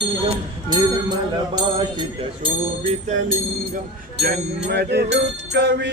निर्मलभाषितशोभितलिङ्गं जन्मदि दुःखविनाशकलिङ्गं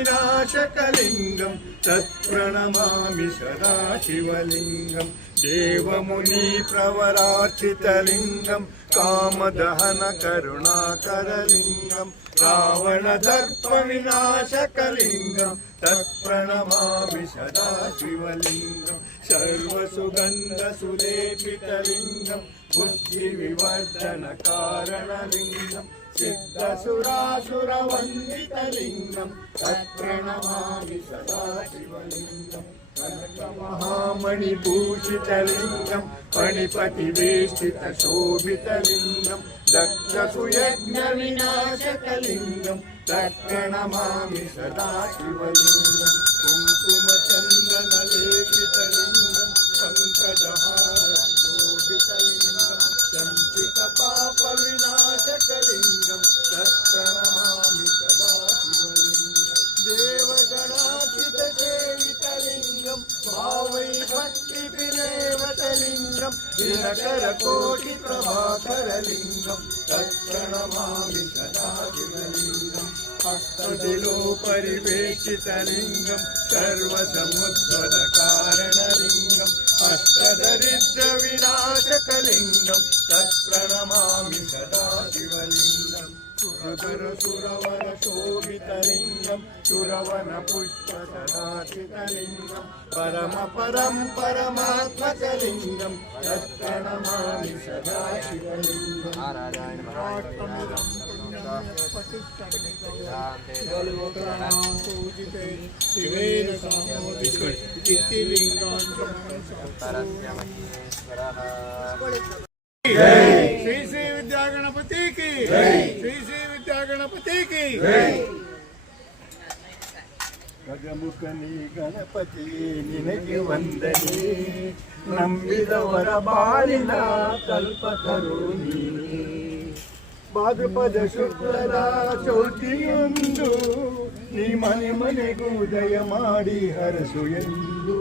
तत्प्रणमामि सदा शिवलिङ्गं देवमुनिप्रवरार्चितलिङ्गं कामदहनकरुणाकरलिङ्गं रावणदर्पविनाशकलिङ्गं तत्प्रणमामि सदा शिवलिङ्गं सर्वसुगन्धसुलेपितलिङ्गं बुद्धिविवर्धनकारणलिङ्गं सिद्धसुरासुरवन्दितलिङ्गं तत्प्रणमामि सदा शिवलिङ्गं कनकमहामणिभूषितलिङ्गं फणिपतिवेष्टितशोभितलिङ्गं दक्षसुयज्ञविनाशकलिङ्गं तत्प्रणमामि सदा शिवलिङ्गं कुङ्कुमचन्दनलेपितलिङ्गं पङ्कजहारशोभितलिङ्गं चम्पितपापविनाशकलिङ्गं तत्प्रणमामि सदा शिवलिङ्गं देवगणार्चितसेवितलिङ्गं भावै भक्तिविलेवतलिङ्गं दिनकरकोटिप्रभाकरलिङ्गं तत्प्रणमामि सदा शिवलिङ्गं हस्तदिलोपरिवेष्टितलिङ्गं सर्वसमुद्भवकारणलिङ्गम् अष्टदरिद्रविनाशकलिङ्गं तत्प्रणमामि सदा शिवलिङ्गं सुरवरशोभितलिङ्गं सुरवनपुष्पसदाचितलिङ्गं परमात्मकलिङ्गं तत्प्रणमामि सदा शिवलिङ्गं शिवेन श्री श्री विद्यागणपति की श्री श्री विद्यागणपति की ಗಜಮುಖನಿ ಗಣಪತಿ ನಿನಗೆ ವಂದನೆ ನಂಬಿದವರ ಬಾಳಿನ ಕಲ್ಪತರು ನೀನೇ ಭಾದ್ರಪದ ಶುಕ್ಲರ ಚೌತಿಯೊಂದು ನೀ ಮನೆ ಮನೆಗೂ ದಯ ಮಾಡಿ ಹರಸು ಎಂದು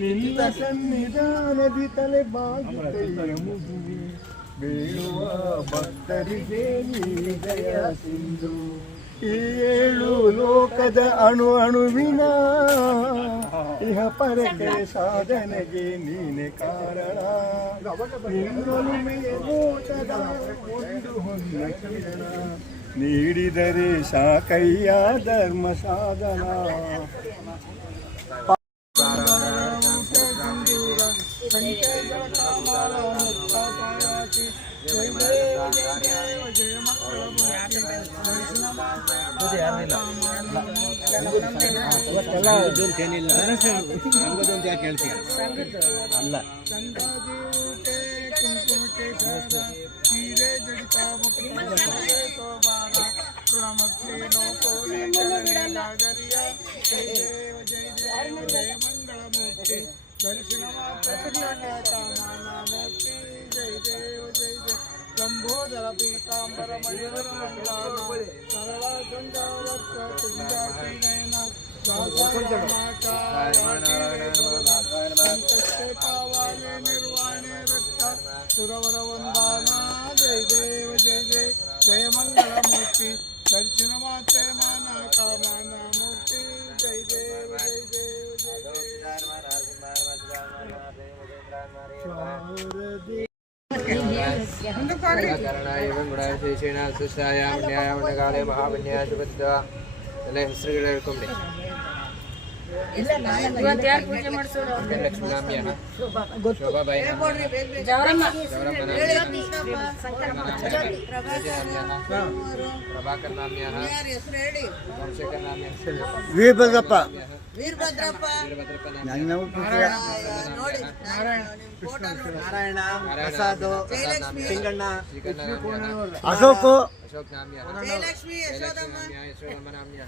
ನಿನ್ನ ಸನ್ನಿಧಾನದಿ ತಲೆ ಬಾಗಿದೆಯ ಮುಗಿ ಬೀಳುವ ಭಕ್ತರಿಗೆ ನೀ ದಯ ಸಿಂಧು ಈ ಏಳು ಲೋಕದ ಅಣು ಅಣುವಿನ ಇಹ ಪರಕೆ ಸಾಧನೆಗೆ ನೀನೆ ಕಾರಣ ನಿನ್ನೊಲುಮೆಯ ನೋಟದ ಒಂದು ಹೊನ್ನ ಕಿರಣ ನೀಡಿದರೆ ಸಾಕಯ್ಯ ಧರ್ಮ ಸಾಧನ लंबोदर पीतांबर मयूर सरल पावाले निर्वाणे रक्षा सुरवर वंदना जय देव जय जय जय मंगल मूर्ति दर्शन मात्र माना कामना मूर्ति जय देव जय देव जय देव ಕಾಲೇ ಮಹಾಪನ್ಯಾಸಬದ್ಧ ಎಲ್ಲ ಹೆಸರುಗಳು ಹೇಳ್ಕೊಂಡೆ ಲಕ್ಷ್ಮೀನಾಮ್ಯ ಶೋಭಾಬಾಯಿ ಪ್ರಭಾಕರ್ ನಾಮ್ಯ ಸೋಮಶೇಖರ್ ನಾಮ್ಯ ವೀರಭದ್ರಪ್ಪ ನಾರಾಯಣ ಪ್ರಸಾದ್ ಸಿಂಗಣ್ಣ ಅಶೋಕ್ ನಾಮ್ಯ ಯಶೋಧಮ್ಮ ನಾಮ್ಯ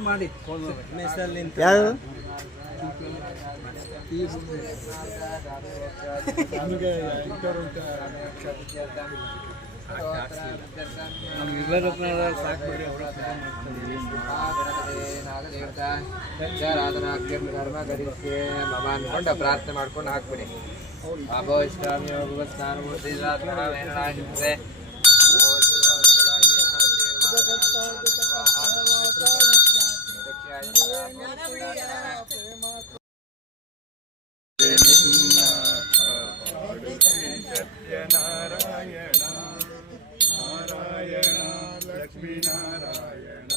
ಮಾಡಿ ನಮಗೆ ಅನ್ಕೊಂಡು ಪ್ರಾರ್ಥನೆ ಮಾಡ್ಕೊಂಡು ಹಾಕ್ಬಿಡಿ. ಬಾಬಾ ಇಷ್ಟಾಮಿ ಹೋಗುವ ಸ್ನಾನ ಮೂರ್ತಿ ಸತ್ಯನಾರಾಯಣ ನಾರಾಯಣ ಲಕ್ಷ್ಮೀ ನಾರಾಯಣ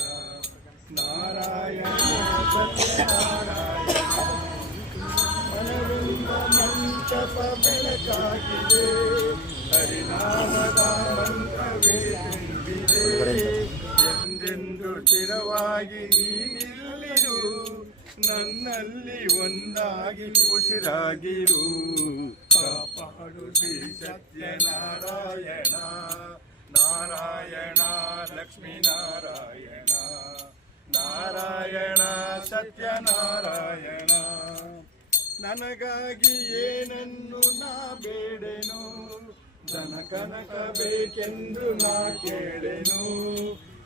ನಾರಾಯಣ ಸತ್ಯನಾರಾಯಣ ಮನವೆಂಬ ಮಂಟಪ ಬೆಳಕಾಗಿದೆ ಹರಿನಾಮದ ಮಂತ್ರವೇ ತುಂಬಿದೆ ಎಂದೆಂದು ಸ್ಥಿರವಾಗಿ ನೀನಿಲ್ಲಿರು ನನ್ನಲ್ಲಿ ಒಂದಾಗಿ ಉಸಿರಾಗಿರು ಕಾಪಾಡು ಶ್ರೀ ಸತ್ಯನಾರಾಯಣ ನಾರಾಯಣ ಲಕ್ಷ್ಮೀ ನಾರಾಯಣ ನಾರಾಯಣ ಸತ್ಯನಾರಾಯಣ ನನಗಾಗಿ ಏನನ್ನು ನಾ ಬೇಡೆನು ಧನ ಕನಕ ಬೇಕೆಂದು ನಾ ಕೇಳೆನು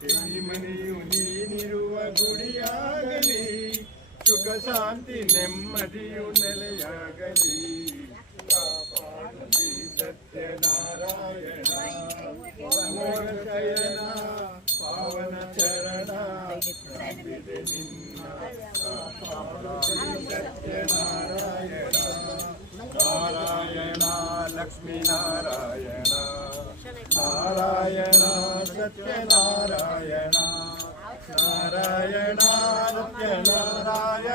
ಈ ಮನೆಯು ನೀನಿರುವ ಗುಡಿಯಾಗಲಿ ಸುಖ ಶಾಂತಿ ನೆಮ್ಮದಿಯು ನೆಲೆಯಾಗಲಿ ಕಾಪಾಡು ಶ್ರೀ ಸತ್ಯನಾರಾಯಣ ಶಯನ ಪಾವನ ಚರಣ ನಂಬಿದೆ ನಿನ್ನ ಕಾಪಾಡು ಶ್ರೀ ಸತ್ಯನಾರಾಯಣ ನಾರಾಯಣ ಲಕ್ಷ್ಮೀ ನಾರಾಯಣ ನಾರಾಯಣ ಸತ್ಯನಾರಾಯಣ ನಾರಾಯಣ ಸತ್ಯನಾರಾಯಣ